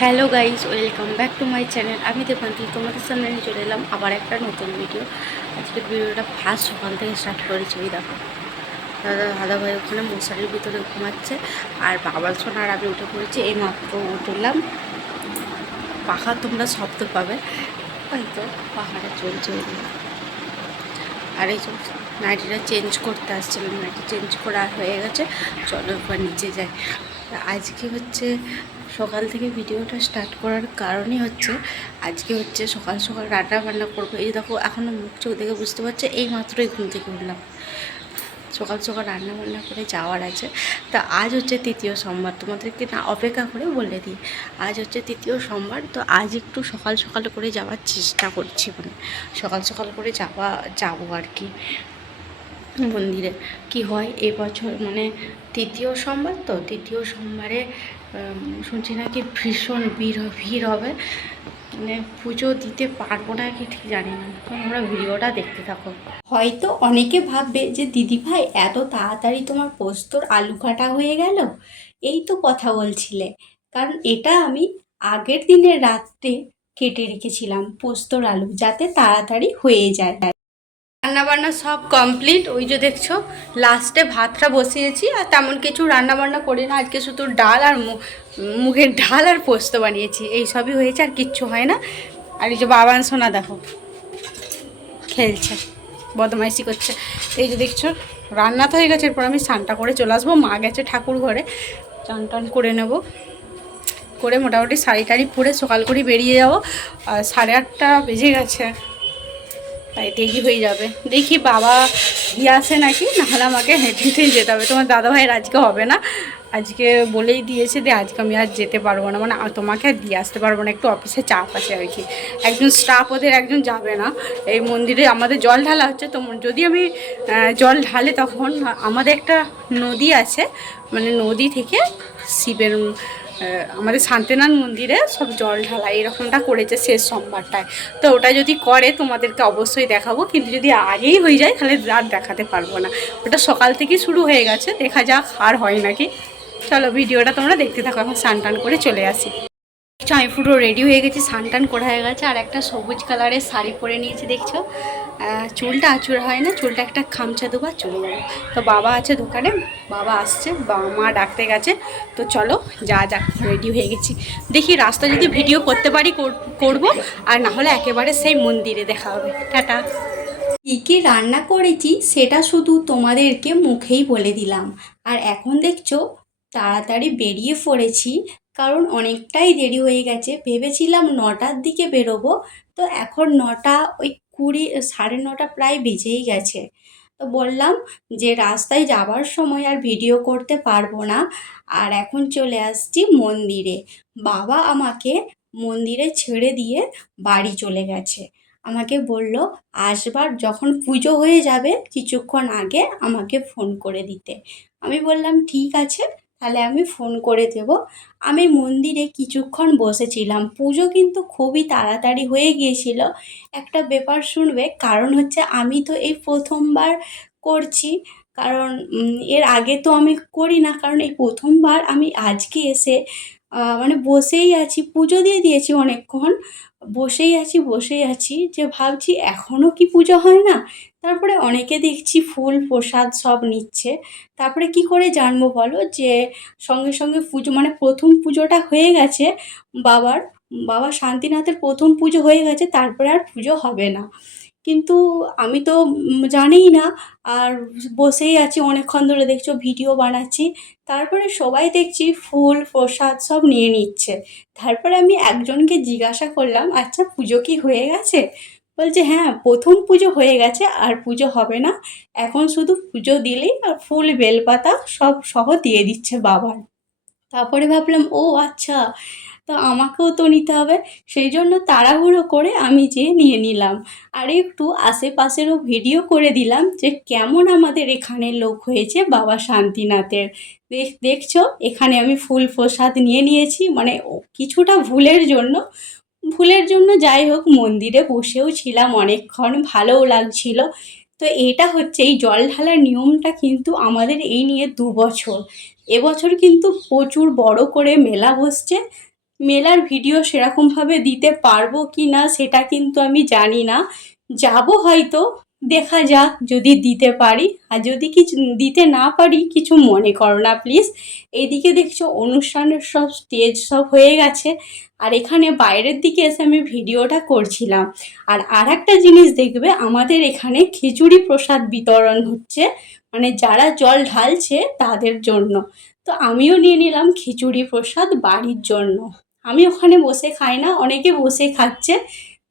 Hello guys welcome back to my channel. আমি দেবান্তি তোমাদের সামনে নিয়ে চলে এলাম আবার একটা নতুন ভিডিও আজকের ভিডিওটা ফার্স্ট সকাল থেকে স্টার্ট করেছি, ওই দেখো। দাদা দাদা ভাই ওখানে মশারির ভিতরে ঘুমাচ্ছে, আর বাবার সোনা আর আমি উঠে পড়েছি, এই মাত্র উঠলাম। পাখা তোমরা শব্দ পাবে। হয়তো পাখাটা চলছে। আর এই নাইটিটা চেঞ্জ করতে আসছিলাম নাইটি চেঞ্জ করা হয়ে গেছে। চলো এবার নিচে যাই। আজকে হচ্ছে সকাল থেকে ভিডিওটা স্টার্ট করার কারণই হচ্ছে আজকে হচ্ছে সকাল সকাল রান্না বান্না করব। এই দেখো এখনও মুখ চোখ দেখে বুঝতে পারছে, এই মাত্রই ঘুম থেকে উঠলাম। সকাল সকাল রান্না বান্না করে যাওয়ার আছে। তা আজ হচ্ছে তৃতীয় সোমবার, তোমাদেরকে না অপেক্ষা করে বলে দিই, আজ হচ্ছে তৃতীয় সোমবার, তো আজ একটু সকাল সকাল করে যাওয়ার চেষ্টা করছি মানে। সকাল সকাল করে যাওয়া, যাব আর কি। মন্দিরে। কি হয় এবছর মানে তৃতীয় সোমবার তো, তৃতীয় সোমবারে শুনছি নাকি ভীষণ ভিড় ভিড় হবে। মানে পুজো দিতে পারব না কি ঠিক জানি না। তোমরা ভিডিওটা দেখতে থাকো। হয়তো অনেকে ভাববে যে দিদিভাই এত তাড়াতাড়ি তোমার পোস্তর আলু কাটা হয়ে গেল? এই তো কথা বলছিলে। কারণ এটা আমি আগের দিনের রাত্রে কেটে রেখেছিলাম, পোস্তর আলু, যাতে তাড়াতাড়ি হয়ে যায়। রান্নাবান্না সব কমপ্লিট ওই যে দেখছ লাস্টে ভাতটা বসিয়েছি, আর তেমন কিছু রান্নাবান্না করি না। আজকে শুধু ডাল আর মুগের ডাল আর পোস্ত বানিয়েছি। এই সবই হয়েছে, আর কিচ্ছু হয় না। আর এই যে বাবান সোনা, দেখো, খেলছে, বদমাইশি করছে। এই যে দেখছ, রান্না তো হয়ে গেছে, এরপর আমি স্নানটা করে চলে আসব। মা গেছে ঠাকুর ঘরে। চান টান করে নেব। করে মোটামুটি শাড়ি টাড়ি পরে সকাল করে বেরিয়ে যাব। আর সাড়ে আটটা বেজে গেছে। তাই দেরি হয়ে যাবে। দেখি বাবা দিয়ে আসে নাকি, নাহলে আমাকে হেঁটে হেঁটেই যেতে হবে। তোমার দাদা ভাইয়ের আজকে হবে না। আজকে বলেই দিয়েছে যে আজকে আমি আর যেতে পারব না। মানে তোমাকে আর দিয়ে আসতে পারব না, একটু অফিসে চাপ আছে আর কি। একজন স্টাফ ওদের একজন যাবে না। এই মন্দিরে আমাদের জল ঢালা হচ্ছে, তো যদি আমি জল ঢালে তখন আমাদের একটা নদী আছে। মানে নদী থেকে শিবের আমাদের শান্তিনাথ মন্দিরে সব জল ঢালা, এরকমটা করেছে শেষ সোমবারটায়। তো ওটা যদি করে, তোমাদেরকে অবশ্যই দেখাবো। কিন্তু যদি আগেই হয়ে যায়, তাহলে আর দেখাতে পারব না। ওটা সকাল থেকেই শুরু হয়ে গেছে, দেখা যাক আর হয় নাকি। চলো, ভিডিওটা তোমরা দেখতে থাকো। এখন স্নান টান করে চলে আসি। আমি পুরো রেডি হয়ে গেছি, স্নান টান করা হয়ে গেছে। আর একটা সবুজ কালারের শাড়ি পরে নিয়েছি, দেখছ? চুলটা আঁচুর হয় না, চুলটা একটা খামচা দেবো আর চলে যাব। তো বাবা আছে দোকানে, বাবা আসছে, বাবা মা ডাকতে গেছে। তো চলো, যা যাক রেডি হয়ে গেছি। দেখি রাস্তা যদি ভিডিও করতে পারি, কর- করব। আর না হলে একেবারে সেই মন্দিরে দেখা হবে। টাটা। কী কী রান্না করেছি, সেটা শুধু তোমাদেরকে মুখেই বলে দিলাম। আর এখন দেখছ, তাড়াতাড়ি বেরিয়ে পড়েছি, কারণ অনেকটাই দেরি হয়ে গেছে। ভেবেছিলাম নটার দিকে বেরোবো, তো এখন নটা ওই কুড়ি, সাড়ে নটা প্রায় বেজেই গেছে। তো বললাম যে, রাস্তায় যাওয়ার সময় আর ভিডিও করতে পারব না। আর এখন চলে আসছি মন্দিরে। বাবা আমাকে মন্দিরে ছেড়ে দিয়ে বাড়ি চলে গেছে। আমাকে বলল, আসবার যখন পুজো হয়ে যাবে, কিছুক্ষণ আগে আমাকে ফোন করে দিতে। আমি বললাম, ঠিক আছে। তাহলে আমি ফোন করে দেব। আমি মন্দিরে কিছুক্ষণ বসেছিলাম। পুজো কিন্তু খুবই তাড়াতাড়ি হয়ে গিয়েছিল। একটা ব্যাপার শুনবে, কারণ হচ্ছে আমি তো এই প্রথমবার করছি। কারণ এর আগে তো আমি করি না। কারণ এই প্রথমবার আমি আজকে এসে মানে বসেই আছি। পুজো দিয়ে দিয়েছি অনেকক্ষণ। বসেই আছি বসেই আছি। যে ভাবছি এখনও কি পুজো হয় না? তারপরে অনেকে দেখছি ফুল, প্রসাদ সব নিচ্ছে। তারপরে কি করে জানব বলো যে, সঙ্গে সঙ্গে পুজো মানে প্রথম পুজোটা হয়ে গেছে বাবার, বাবা শান্তিনাথের প্রথম পুজো হয়ে গেছে, তারপরে আর পুজো হবে না। কিন্তু আমি তো জানিই না, আর বসেই আছি, অনেকক্ষণ ধরে দেখছ, ভিডিও বানাচ্ছি। তারপরে সবাই দেখছি ফুল, প্রসাদ সব নিয়ে নিচ্ছে। তারপরে আমি একজনকে জিজ্ঞাসা করলাম আচ্ছা পুজো কি হয়ে গেছে? বলছে হ্যাঁ প্রথম পুজো হয়ে গেছে, আর পুজো হবে না। এখন শুধু পুজো দিলেই আর ফুল, বেলপাতা সব সহ দিয়ে দিচ্ছে বাবার তারপরে ভাবলাম, ও আচ্ছা তো আমাকেও তো নিতে হবে। সেই জন্য তাড়াহুড়ো করে আমি যেয়ে নিয়ে নিলাম। আর একটু আশেপাশেরও ভিডিও করে দিলাম যে, কেমন আমাদের এখানে লোক হয়েছে বাবা শান্তিনাথের। দেখ, দেখছ? এখানে আমি ফুল প্রসাদ নিয়ে নিয়েছি মানে কিছুটা ভুলের জন্য ভুলের জন্য যাই হোক, মন্দিরে বসেও ছিলাম অনেকক্ষণ, ভালোও লাগছিল। তো এটা হচ্ছে এই জল ঢালার নিয়মটা কিন্তু আমাদের এই নিয়ে দু বছর। এবছর কিন্তু প্রচুর বড় করে মেলা বসছে। মেলার ভিডিও সেরকমভাবে দিতে পারব কি না সেটা কিন্তু আমি জানি না। যাব হয়তো দেখা যাক যদি দিতে পারি। আর যদি কিছু দিতে না পারি, কিছু মনে করো না প্লিজ এইদিকে দেখছ অনুষ্ঠানের সব স্টেজ সব হয়ে গেছে। আর এখানে বাইরের দিকে এসে আমি ভিডিওটা করছিলাম। আর আর একটা জিনিস দেখবে, আমাদের এখানে খিচুড়ি প্রসাদ বিতরণ হচ্ছে। মানে যারা জল ঢালছে তাদের জন্য। তো আমিও নিয়ে নিলাম খিচুড়ি প্রসাদ বাড়ির জন্য। আমি ওখানে বসে খাই না, অনেকে বসে খাচ্ছে।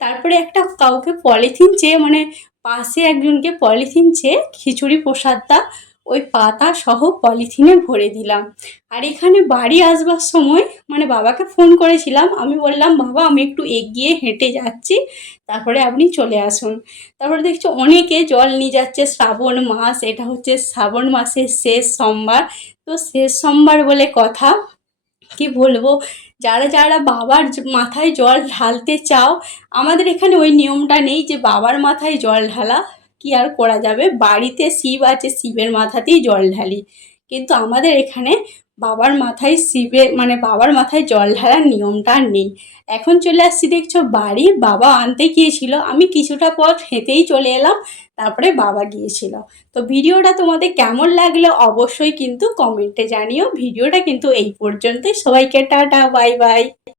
তারপরে একটা কাউকে পলিথিন চেয়ে মানে পাশে একজনকে পলিথিন চেয়ে খিচুড়ি প্রসাদটা ওই পাতা সহ পলিথিনে ভরে দিলাম। আর এখানে বাড়ি আসবার সময় মানে বাবাকে ফোন করেছিলাম। আমি বললাম, বাবা, আমি একটু এগিয়ে হেঁটে যাচ্ছি, তারপরে আপনি চলে আসুন। তারপরে দেখছ অনেকে জল নিয়ে যাচ্ছে, শ্রাবণ মাস, এটা হচ্ছে শ্রাবণ মাসের শেষ সোমবার। তো শেষ সোমবার বলে কথা, কি বলব? যারা যারা বাবার মাথায় জল ঢালতে চাও, আমাদের এখানে ওই নিয়মটা নেই যে বাবার মাথায় জল ঢালা, কি আর করা যাবে? বাড়িতে শিব আছে, শিবের মাথাতেই জল ঢালি। কিন্তু আমাদের এখানে বাবার মাথায় শিবে মানে বাবার মাথায় জল ঢালার নিয়মটা নেই। এখন চলে আসছি, দেখছ, বাড়ি। বাবা আনতে গিয়েছিল। আমি কিছুটা পথ হেঁটেই চলে এলাম, তারপরে বাবা গিয়েছিল। তো ভিডিওটা তোমাদের কেমন লাগল অবশ্যই কিন্তু কমেন্টে জানিও। ভিডিওটা কিন্তু এই পর্যন্তই। সবাইকে টাটা, বাই বাই।